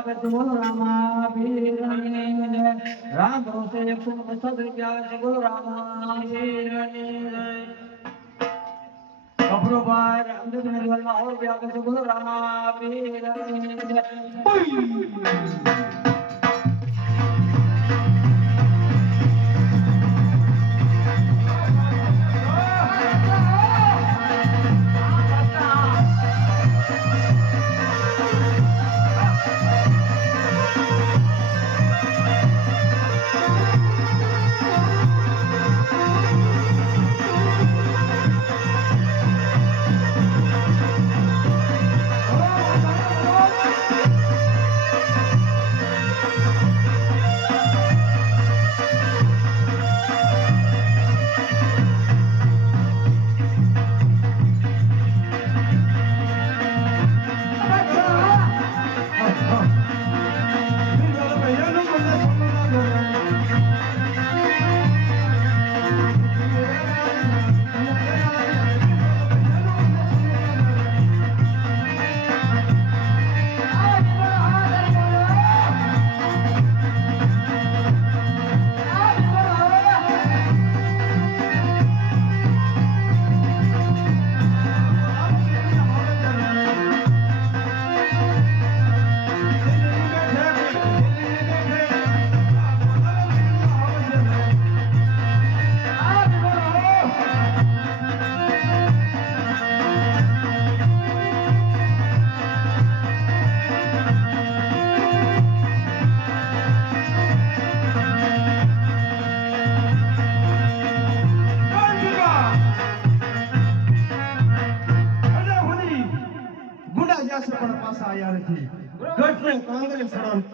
આવે તો બોલો રામા વીરની જય રામ ભરોસે 150 રૂપિયા છે બોલો રામા વીરની જય કપરોભાઈ રામદેવ મેલમાં 100 રૂપિયા આવે છે બોલો રામા વીરની જય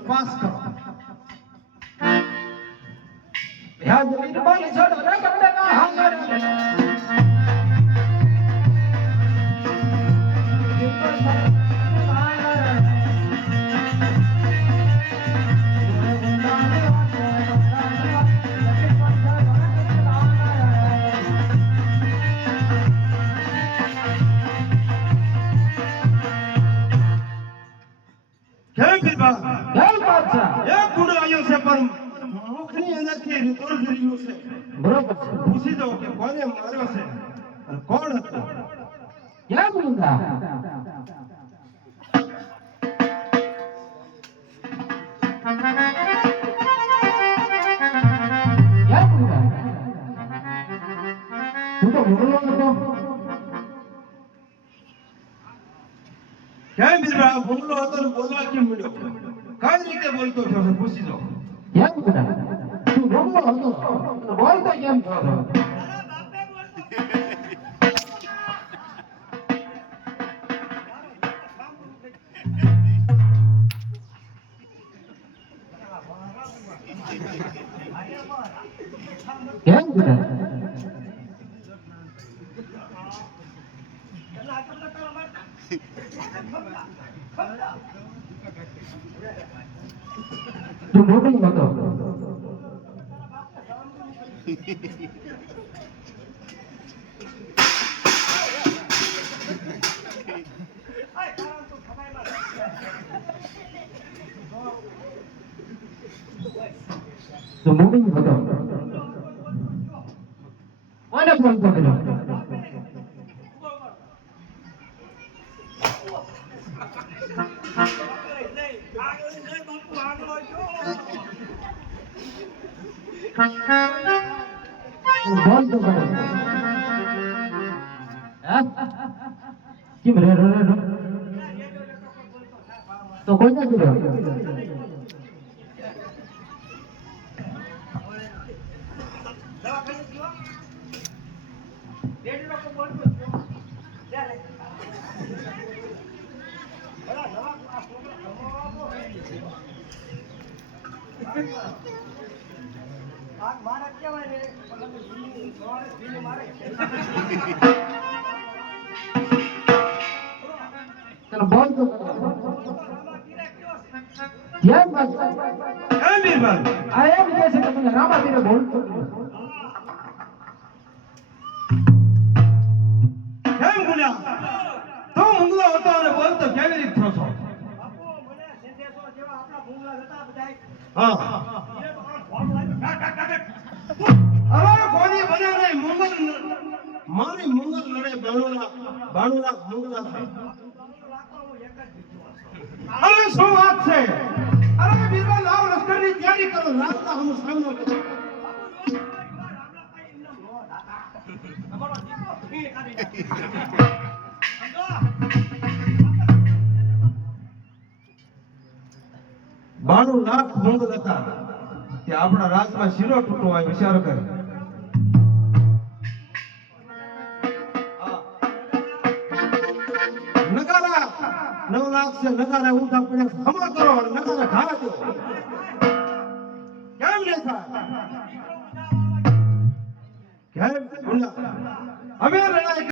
पास करो ह्या जमीन बाई छोड़ रे बंदे का हंगर पूछी दो कि कोने मारो से और कौन હતો क्या बोलूंगा क्या बोलूंगा तू तो बोलो तो क्या मिलवा बोलो હતો ને બોલવા કેમ મળ્યો કઈ રીતે બોલતો છો પૂછી દો क्या बोलूंगा तू बोलो હતો બોલતો કેમ છો क्या तू बोलो मत तो मूवी में बताओ कौन फोन कर रहा बोल तो करो क्यों रे तो कोई ना करो चलो बोल दो क्या बात है बीरबल आया भी कैसे तुमने रामा तेरे बोल કેમ ગુણ્યા તો મુંગલો હતો અને બોલતો કેવી રીતે થયો છો બાપુ મને સંદેશો જેવા હા અરે કોની બને રે મંગલ મારી મંગલ લડે બાણુલા મંગલા થાય અરે શું વાત છે અરે બીરબલ લાવ લશ્કરની તૈયારી કરો રાતના હમ સામનો કરો બાણું લાખ મંગલ હતા કે આપણા રાજમાં શીરો તૂટવો હોય વિચાર કર નગારા 9 લાખ છે નગારા ઊંધા પડ્યા ખમા કરો નગારા ઘા દો કેમ નહીં થાય કેમ હવે લડાઈ